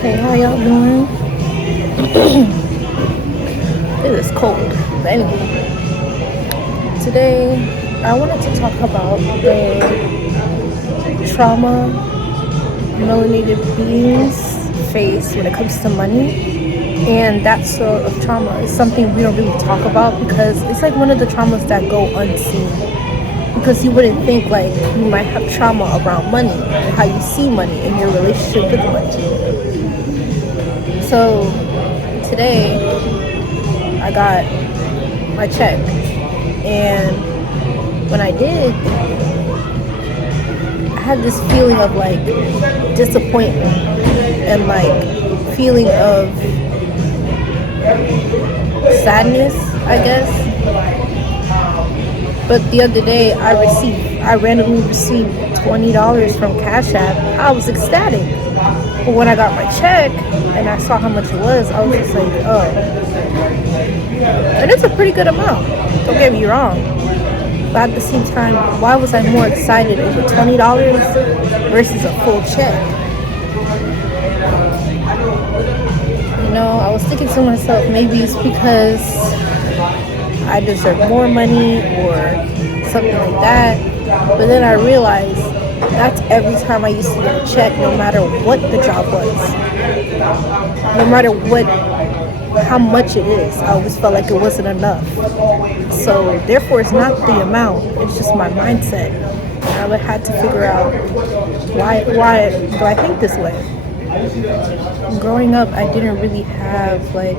Hey, how y'all doing? It is cold. But anyway, today I wanted to talk about the trauma melanated beings face when it comes to money. And that sort of trauma is something we don't really talk about because it's like one of the traumas that go unseen. Because you wouldn't think like you might have trauma around money and how you see money and your relationship with money. So today I got my check, and when I did, I had this feeling of like disappointment and like feeling of sadness, I guess. But the other day I randomly received $20 from Cash App. I was ecstatic. But when I got my check and I saw how much it was, I was just like, oh. And it's a pretty good amount, don't get me wrong. But at the same time, why was I more excited over $20 versus a full check? You know, I was thinking to myself, maybe it's because I deserve more money or something like that. But then I realized that's every time I used to get a check, no matter what the job was, no matter how much it is, I always felt like it wasn't enough. So therefore, it's not the amount; it's just my mindset. And I had to figure out why do I think this way. Growing up, I didn't really have like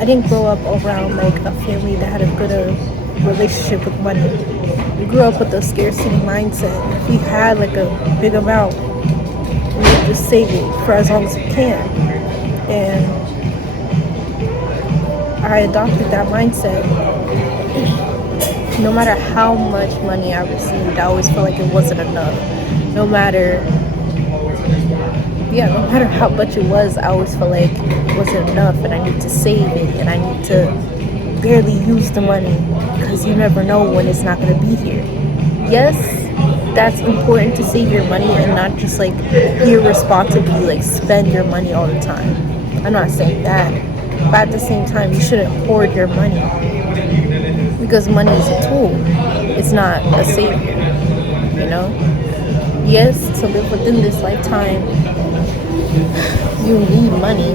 I didn't grow up around like a family that had a good relationship with money. We grew up with a scarcity mindset. If we had like a big amount, we would just save it for as long as we can. And I adopted that mindset. No matter how much money I received, I always felt like it wasn't enough. No matter how much it was, I always felt like it wasn't enough and I need to save it and I need to barely use the money because you never know when it's not going to be here. Yes, that's important to save your money and not just like irresponsibly like spend your money all the time. I'm not saying that, but at the same time, you shouldn't hoard your money because money is a tool. It's not a savior, you know? Yes, to live within this lifetime, you need money,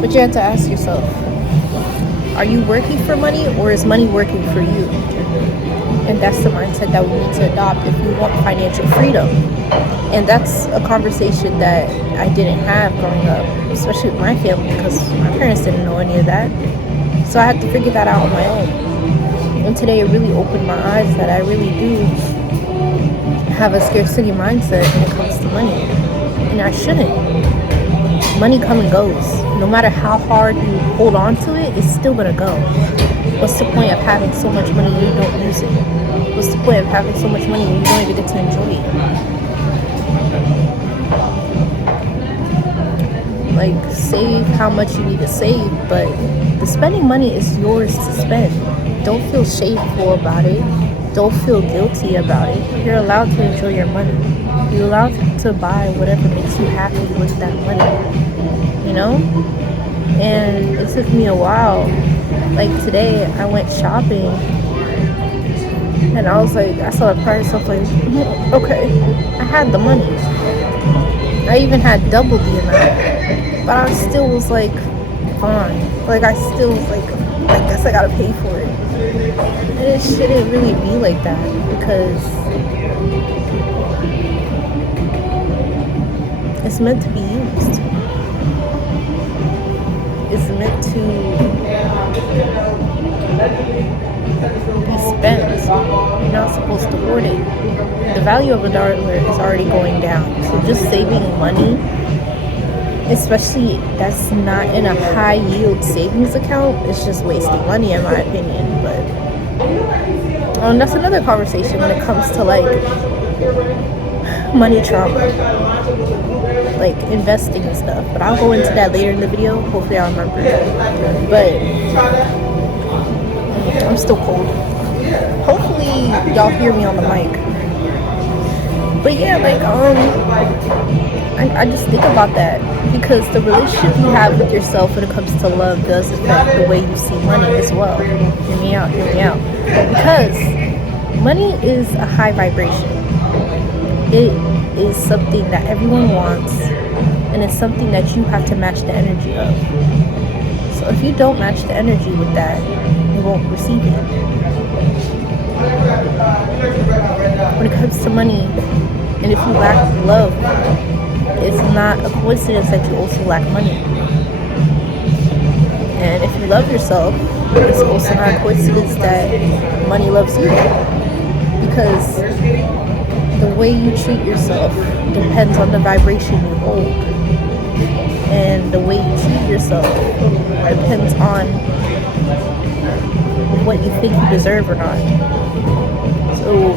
but you have to ask yourself, are you working for money or is money working for you? And that's the mindset that we need to adopt if we want financial freedom. And that's a conversation that I didn't have growing up, especially with my family, because my parents didn't know any of that. So I had to figure that out on my own. And today it really opened my eyes that I really do have a scarcity mindset when it comes to money. And I shouldn't. Money comes and goes. No matter how hard you hold on to it, it's still gonna go. What's the point of having so much money when you don't use it? What's the point of having so much money when you don't even get to enjoy it? Like, save how much you need to save, but the spending money is yours to spend. Don't feel shameful about it. Don't feel guilty about it. You're allowed to enjoy your money. You're allowed to buy whatever makes you happy with that money, you know? And it took me a while. Like today, I went shopping and I was like, I saw the price, I was like, okay, I had the money. I even had double the amount, but I still was like, fine. Like I still was like, I guess I gotta pay for it. And it shouldn't really be like that because it's meant to be used. It's meant to be spent. You're not supposed to hoard it. The value of a dollar is already going down. So just saving money, especially that's not in a high yield savings account, it's just wasting money in my opinion. But that's another conversation when it comes to like money trauma, like investing and stuff. But I'll go into that later in the video. Hopefully I'll remember. But still cold. Hopefully y'all hear me on the mic. But yeah, like I just think about that, because the relationship you have with yourself when it comes to love does affect the way you see money as well. Hear me out. Because money is a high vibration. It is something that everyone wants, and it's something that you have to match the energy of. So if you don't match the energy with that, you won't receive it. When it comes to money, and if you lack love, it's not a coincidence that you also lack money. And if you love yourself, it's also not a coincidence that money loves you. Because the way you treat yourself depends on the vibration you hold. And the way you treat yourself depends on what you think you deserve or not. So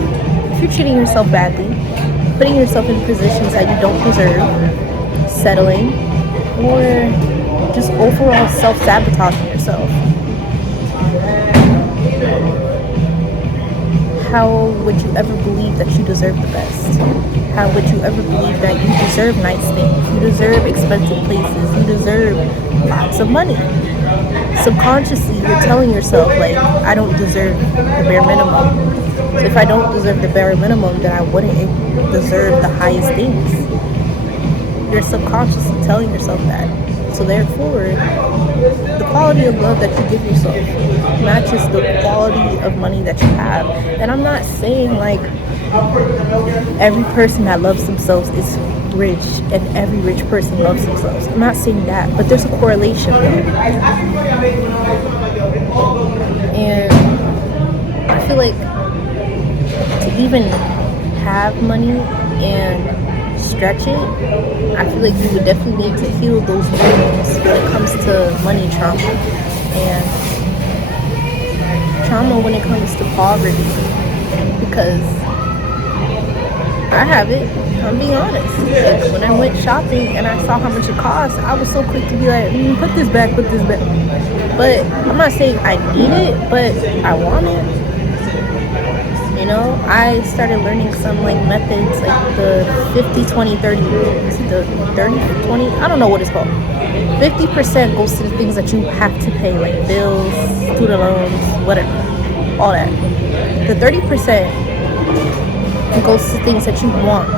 if you're treating yourself badly, putting yourself in positions that you don't deserve, settling, or just overall self-sabotaging yourself, how would you ever believe that you deserve the best? How would you ever believe that you deserve nice things? You deserve expensive places. You deserve lots of money. Subconsciously, you're telling yourself, like, I don't deserve the bare minimum. So if I don't deserve the bare minimum, then I wouldn't deserve the highest things. You're subconsciously telling yourself that. So therefore, the quality of love that you give yourself matches the quality of money that you have. And I'm not saying like every person that loves themselves is rich and every rich person loves themselves. I'm not saying that, but there's a correlation there. And I feel like to even have money and stretch it, I feel like you would definitely need to heal those wounds when it comes to money trauma and trauma when it comes to poverty, because I have it. I'm being honest. Like when I went shopping and I saw how much it cost, I was so quick to be like, put this back. But I'm not saying I need it, but I want it. You know, I started learning some like methods, like the 50-20-30 rule. Is it the 30-20? I don't know what it's called. 50% goes to the things that you have to pay, like bills, student loans, whatever, all that. The 30% goes to things that you want,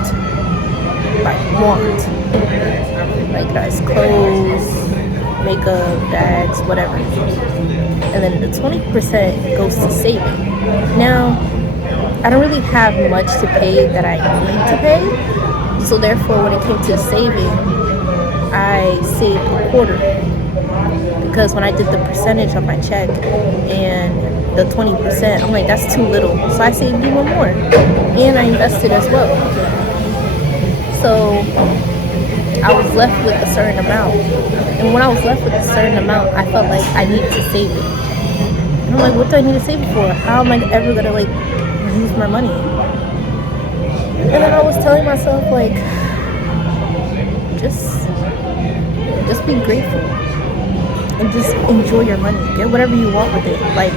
like that's clothes, makeup, bags, whatever. And then the 20% goes to saving. Now, I don't really have much to pay that I need to pay, so therefore when it came to saving, I saved a quarter, because when I did the percentage of my check and the 20%, I'm like, that's too little, so I saved even more, and I invested as well. So I was left with a certain amount, and when I was left with a certain amount, I felt like I needed to save it. And I'm like, what do I need to save it for? How am I ever gonna like use my money? And then I was telling myself, like, just be grateful and just enjoy your money. Get whatever you want with it. Like,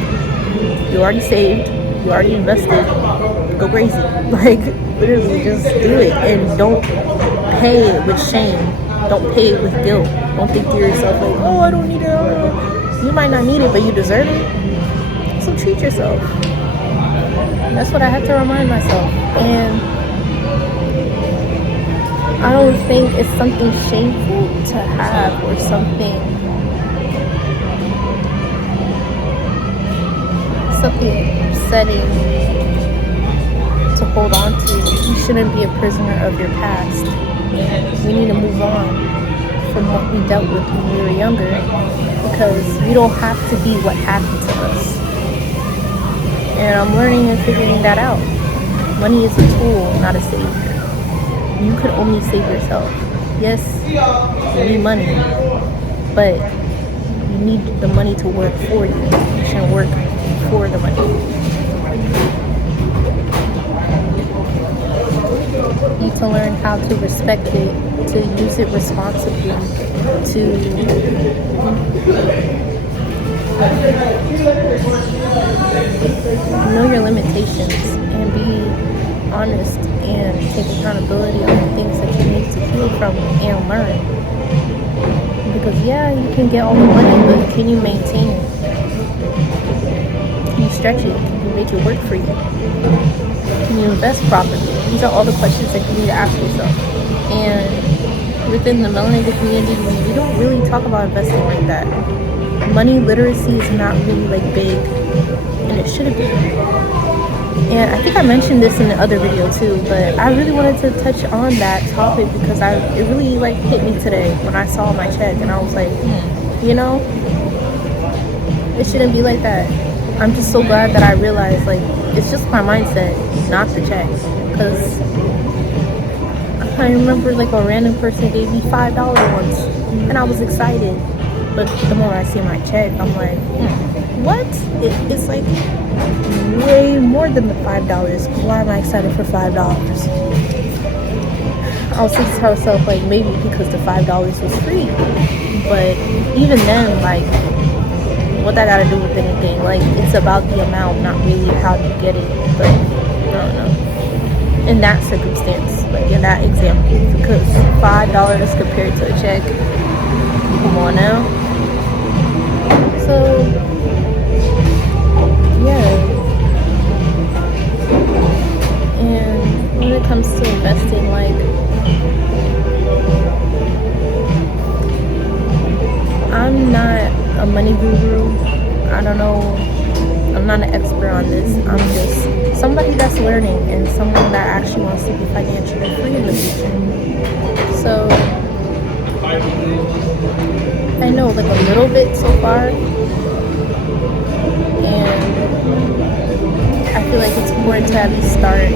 you already saved, you already invested, go crazy. Like, literally just do it, and don't pay it with shame. Don't pay it with guilt. Don't think to yourself like, oh, I don't need it. You might not need it, but you deserve it. So treat yourself. That's what I have to remind myself. And I don't think it's something shameful to have, or something upsetting to hold on to. You shouldn't be a prisoner of your past. We need to move on from what we dealt with when we were younger, because we don't have to be what happened to us. And I'm learning and figuring that out. Money is a tool, not a savior. You could only save yourself. Yes, you need money, but you need the money to work for you. You shouldn't work for the money. You need to learn how to respect it, to use it responsibly, to know your limitations and be honest and take accountability on the things that you need to heal from and learn. Because yeah, you can get all the money, but can you maintain it? Can you stretch it? Can you make it work for you? Can you invest properly? These are all the questions that you need to ask yourself. And within the melanated community, we don't really talk about investing like that. Money literacy is not really like big, and it shouldn't be. And I think I mentioned this in the other video too, but I really wanted to touch on that topic because it really like hit me today when I saw my check, and I was like, you know, it shouldn't be like that. I'm just so glad that I realized, like, it's just my mindset, not the check. Because I remember like a random person gave me $5 once, and I was excited. But the more I see my check, I'm like, what? It's like way more than the $5. Why am I excited for $5? I was thinking to myself, like, maybe because the $5 was free. But even then, like, what that got to do with anything? Like, it's about the amount, not really how you get it. But I don't know. In that circumstance, like in that example, because $5 compared to a check, come on now. So yeah, and when it comes to investing, like, I'm not a money guru. I don't know, I'm not an expert on this. I'm just somebody that's learning and someone that actually wants to be financially free in the future. So I know like a little bit so far, and I feel like it's important to at least start.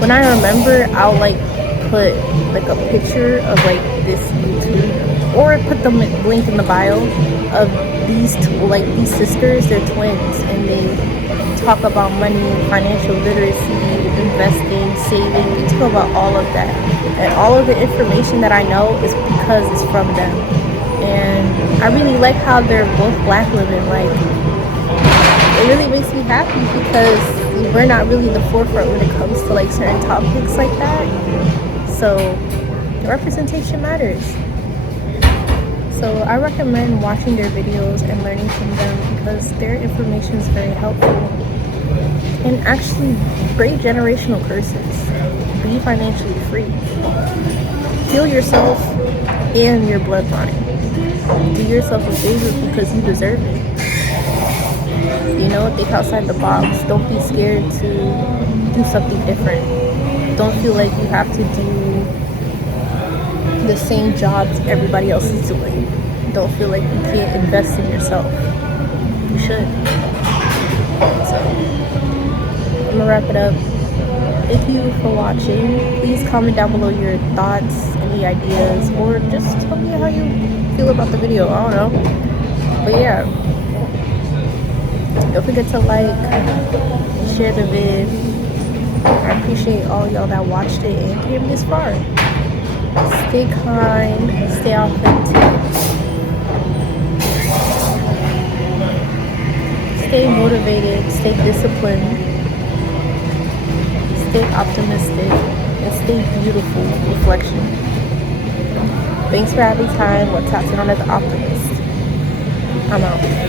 When I remember, I'll like put like a picture of like this YouTube, or put the link in the bio of these these sisters. They're twins, and they talk about money, financial literacy, investing, saving. They talk about all of that, and all of the information that I know is because it's from them. And I really like how they're both black women. Like, it really makes me happy because we're not really the forefront when it comes to like certain topics like that. So representation matters. So I recommend watching their videos and learning from them because their information is very helpful. And actually break generational curses. Be financially free. Heal yourself and your bloodline. Do yourself a favor because you deserve it. You know, think outside the box. Don't be scared to do something different. Don't feel like you have to do the same jobs everybody else is doing. Don't feel like you can't invest in yourself. You should. So, I'm gonna wrap it up. Thank you for watching. Please comment down below your thoughts, any ideas, or just tell me how you feel about the video. I don't know. But yeah, don't forget to like, share the vid. I appreciate all y'all that watched it and came this far. Stay kind, stay authentic, stay motivated, stay disciplined, stay optimistic, and stay beautiful reflection. Thanks for having time with Tatianatheoptimist. I'm out.